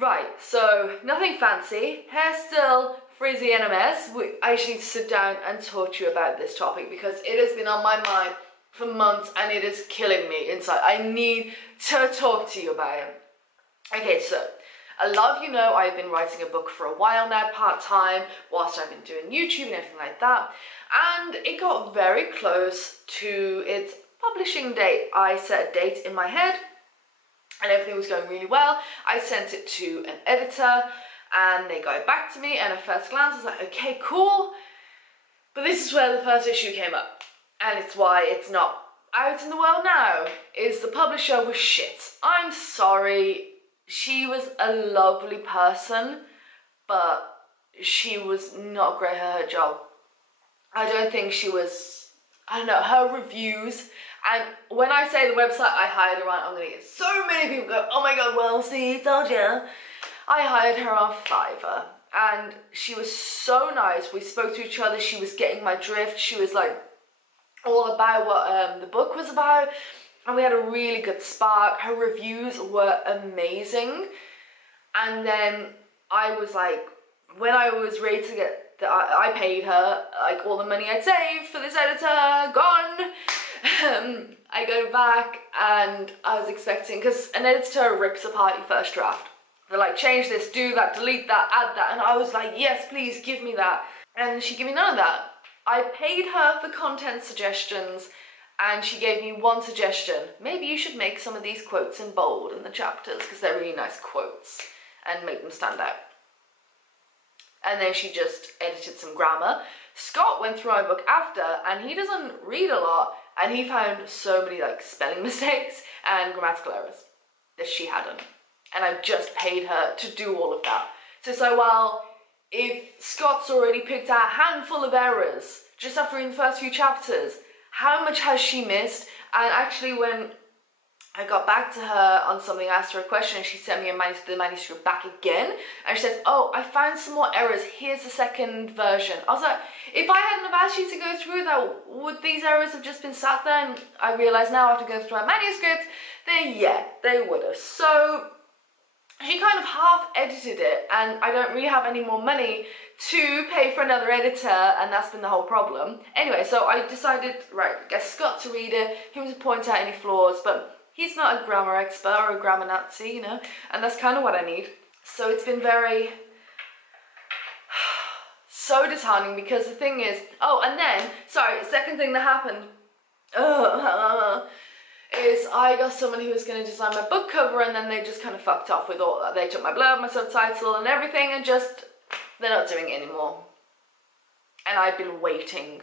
Right, so nothing fancy, hair still frizzy and a mess. I actually need to sit down and talk to you about this topic because it has been on my mind for months and it is killing me inside. I need to talk to you about it. Okay, so a lot of you know I've been writing a book for a while now, part-time, whilst I've been doing YouTube and everything like that. And it got very close to its publishing date. I set a date in my head and everything was going really well. I sent it to an editor and they got back to me, and at first glance I was like, okay, cool. But this is where the first issue came up, and it's why it's not out in the world now, is the publisher was shit. I'm sorry, she was a lovely person, but she was not great at her job. I don't think she was, I don't know, her reviews. And when I say the website I hired her on, I'm gonna get so many people go, oh my god, well, see, told ya. I hired her on Fiverr, and she was so nice. We spoke to each other, she was getting my drift, she was like all about what the book was about, and we had a really good spark. Her reviews were amazing, and then I was like, when I was ready to get, I paid her like all the money I'd saved for this editor, gone. I go back and I was expecting, because an editor rips apart your first draft. They're like, change this, do that, delete that, add that, and I was like, yes, please give me that. And she gave me none of that. I paid her for content suggestions and she gave me one suggestion. Maybe you should make some of these quotes in bold in the chapters because they're really nice quotes, and make them stand out. And then she just edited some grammar. Scott went through my book after, and he doesn't read a lot, and he found so many like spelling mistakes and grammatical errors that she hadn't. And I just paid her to do all of that. So while if Scott's already picked out a handful of errors just after reading the first few chapters, how much has she missed? And actually when I got back to her on something, I asked her a question and she sent me the manuscript back again, and she says, oh, I found some more errors, here's the second version. I was like, if I hadn't have asked you to go through that, would these errors have just been sat there? And I realise now after going through my manuscript, they would have. So she kind of half edited it, and I don't really have any more money to pay for another editor, and that's been the whole problem. Anyway, so I decided, right, get Scott to read it, him to point out any flaws, but he's not a grammar expert or a grammar Nazi, you know, and that's kind of what I need. So it's been very, so disheartening, because the thing is, oh, and then, sorry, second thing that happened, is I got someone who was going to design my book cover, and then they just kind of fucked off with all that. They took my blurb, my subtitle and everything, and just, they're not doing it anymore. And I've been waiting.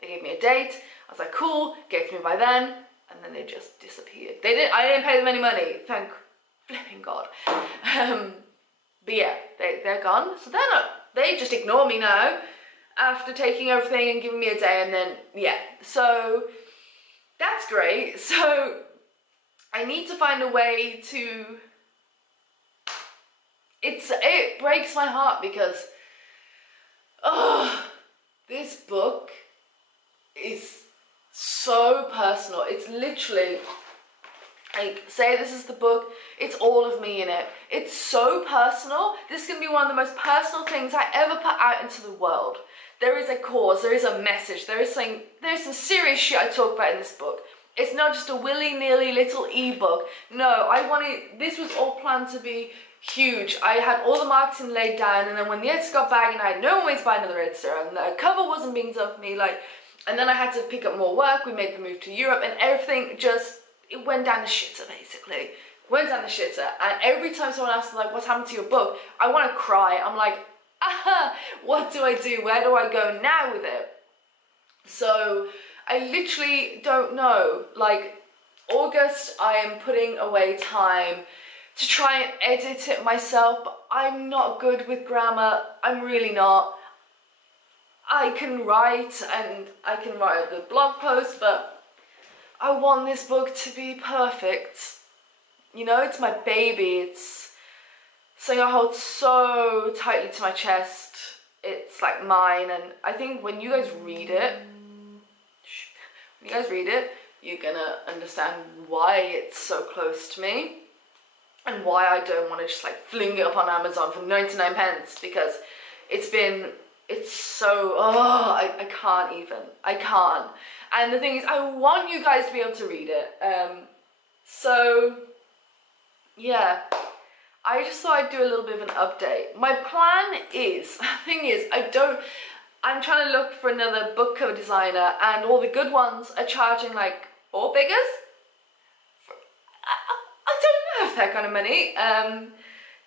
They gave me a date, I was like, cool, get it to me by then, and then they just disappeared. I didn't pay them any money, thank flipping God. But yeah, they're gone, so they just ignore me now, after taking everything and giving me a day, and then, yeah, so that's great. So I need to find a way to, it breaks my heart because, oh, this book is so personal. It's literally, like, say this is the book, it's all of me in it. It's so personal. This is going to be one of the most personal things I ever put out into the world. There is a cause, there is a message, there's some serious shit I talk about in this book. It's not just a willy-nilly little ebook. No, this was all planned to be huge. I had all the marketing laid down, and then when the editor got back and I had no way to buy another editor, and the cover wasn't being done for me, like, and then I had to pick up more work, we made the move to Europe, and everything just, it went down the shitter basically. Went down the shitter, and every time someone asks like, what's happened to your book? I want to cry. I'm like, what do I do? Where do I go now with it? So I literally don't know. Like, August, I am putting away time to try and edit it myself, but I'm not good with grammar. I'm really not. I can write, and I can write a good blog post, but I want this book to be perfect. You know, it's my baby. It's something I hold so tightly to my chest. It's like mine, and I think when you guys read it, you're gonna understand why it's so close to me. and why I don't want to just like fling it up on Amazon for 99 pence, because it's so, I can't even, I can't. And the thing is, I want you guys to be able to read it. So yeah, I just thought I'd do a little bit of an update. My plan is, the thing is, I'm trying to look for another book cover designer, and all the good ones are charging like 4 figures. I don't have that kind of money.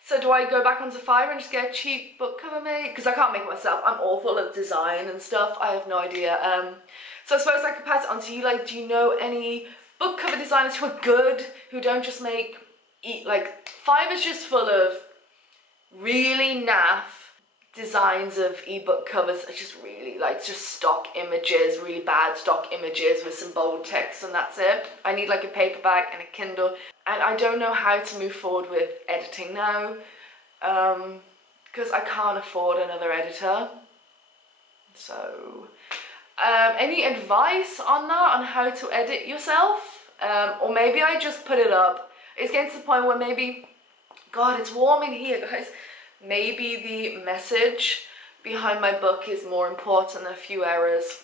So do I go back onto Fiverr and just get a cheap book cover made? Because I can't make it myself. I'm awful at design and stuff. I have no idea. So I suppose I could pass it on to you. Like, do you know any book cover designers who are good, who don't just make, like, Fiverr's just full of really naff designs of ebook covers. It's just really, like, just stock images, really bad stock images with some bold text, and that's it. I need like a paperback and a Kindle. And I don't know how to move forward with editing now, because I can't afford another editor. So, any advice on that, on how to edit yourself? Or maybe I just put it up. It's getting to the point where maybe, God, it's warm in here, guys. Maybe the message behind my book is more important than a few errors.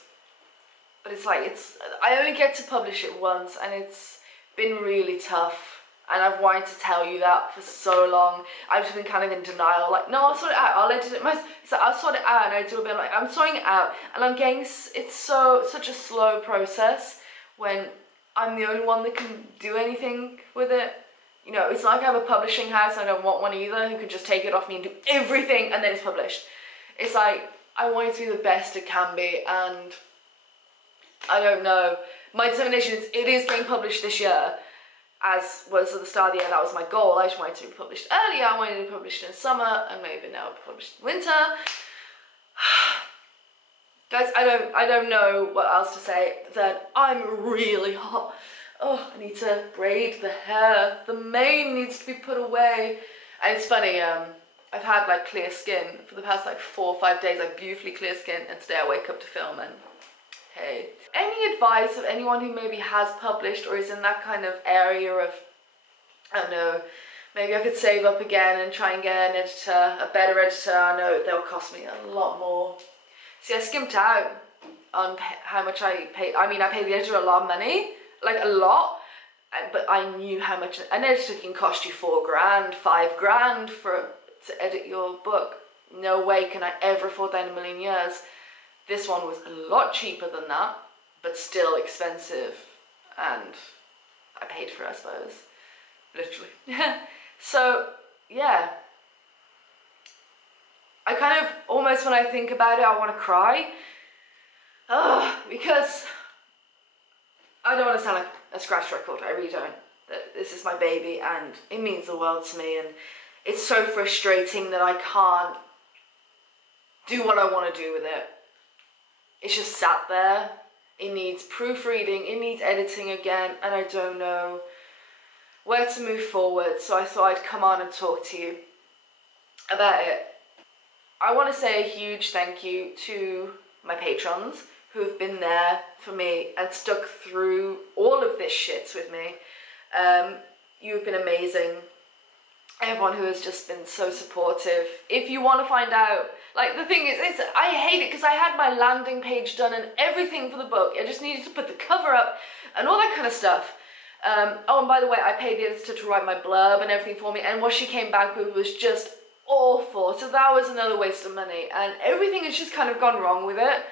But it's like, I only get to publish it once, and it's been really tough. And I've wanted to tell you that for so long. I've just been kind of in denial, like, no, I'll sort it out, I'll edit it myself. So I'll sort it out, and I do a bit like, I'm sorting it out. And I'm getting, it's such a slow process when I'm the only one that can do anything with it. You know, it's not like I have a publishing house, I don't want one either, who can just take it off me and do everything and then it's published. It's like, I want it to be the best it can be, and I don't know. My determination is, it is getting published this year, as was at the start of the year. That was my goal. I just wanted to be published earlier, I wanted to be published in summer, and maybe now published in winter. Guys, I don't know what else to say. That I'm really hot. Oh, I need to braid the hair. The mane needs to be put away. And it's funny, I've had like clear skin for the past like 4 or 5 days, like beautifully clear skin, and today I wake up to film and hey. Any advice of anyone who maybe has published or is in that kind of area of, I don't know, maybe I could save up again and try and get an editor, a better editor. I know they'll cost me a lot more. See, I skimped out on how much I paid. I mean, I paid the editor a lot of money, like a lot, but I knew how much an editor can cost you. 4 grand, 5 grand to edit your book. No way can I ever afford that in a million years. This one was a lot cheaper than that, but still expensive, and I paid for it, I suppose, literally. So yeah, I kind of almost, when I think about it, I want to cry, because I don't want to sound like a scratch record. I really don't. This is my baby, and it means the world to me, and it's so frustrating that I can't do what I want to do with it. It's just sat there. It needs proofreading, it needs editing again, and I don't know where to move forward. So I thought I'd come on and talk to you about it. I want to say a huge thank you to my patrons who have been there for me and stuck through all of this shit with me. You've been amazing. Everyone who has just been so supportive. If you want to find out, like, the thing is, I hate it because I had my landing page done and everything for the book. I just needed to put the cover up and all that kind of stuff. Oh, and by the way, I paid the editor to write my blurb and everything for me, and what she came back with was just awful. So that was another waste of money, and everything has just kind of gone wrong with it.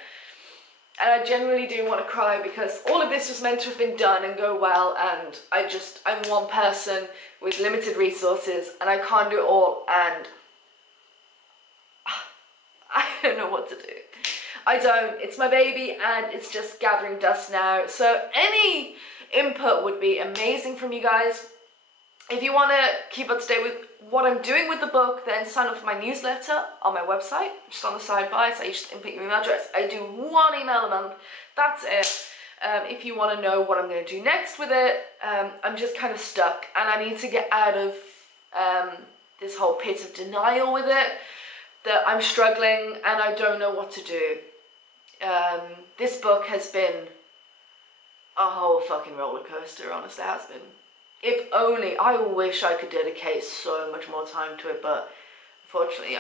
And I genuinely do want to cry, because all of this was meant to have been done and go well, and I'm one person with limited resources, and I can't do it all, and I don't know what to do. I don't. It's my baby, and it's just gathering dust now. So any input would be amazing from you guys. If you want to keep up to date with what I'm doing with the book, then sign up for my newsletter on my website, just on the sidebar. So you just input your email address. I do 1 email a month. That's it. If you want to know what I'm going to do next with it, I'm just kind of stuck, and I need to get out of this whole pit of denial with it, that I'm struggling and I don't know what to do. This book has been a whole fucking roller coaster, honestly. It has been. If only, I wish I could dedicate so much more time to it, but unfortunately,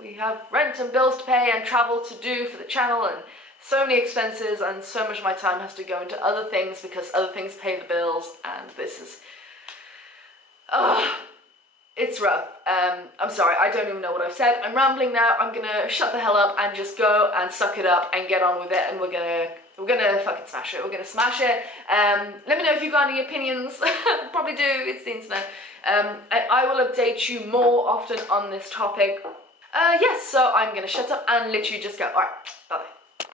we have rent and bills to pay and travel to do for the channel and so many expenses, and so much of my time has to go into other things because other things pay the bills, and this is, it's rough. I'm sorry, I don't even know what I've said. I'm rambling now. I'm gonna shut the hell up and just go and suck it up and get on with it, and we're gonna fucking smash it. We're gonna smash it. Let me know if you've got any opinions. Probably do, it's the internet. And I will update you more often on this topic. Yes, so I'm gonna shut up and literally just go. Alright,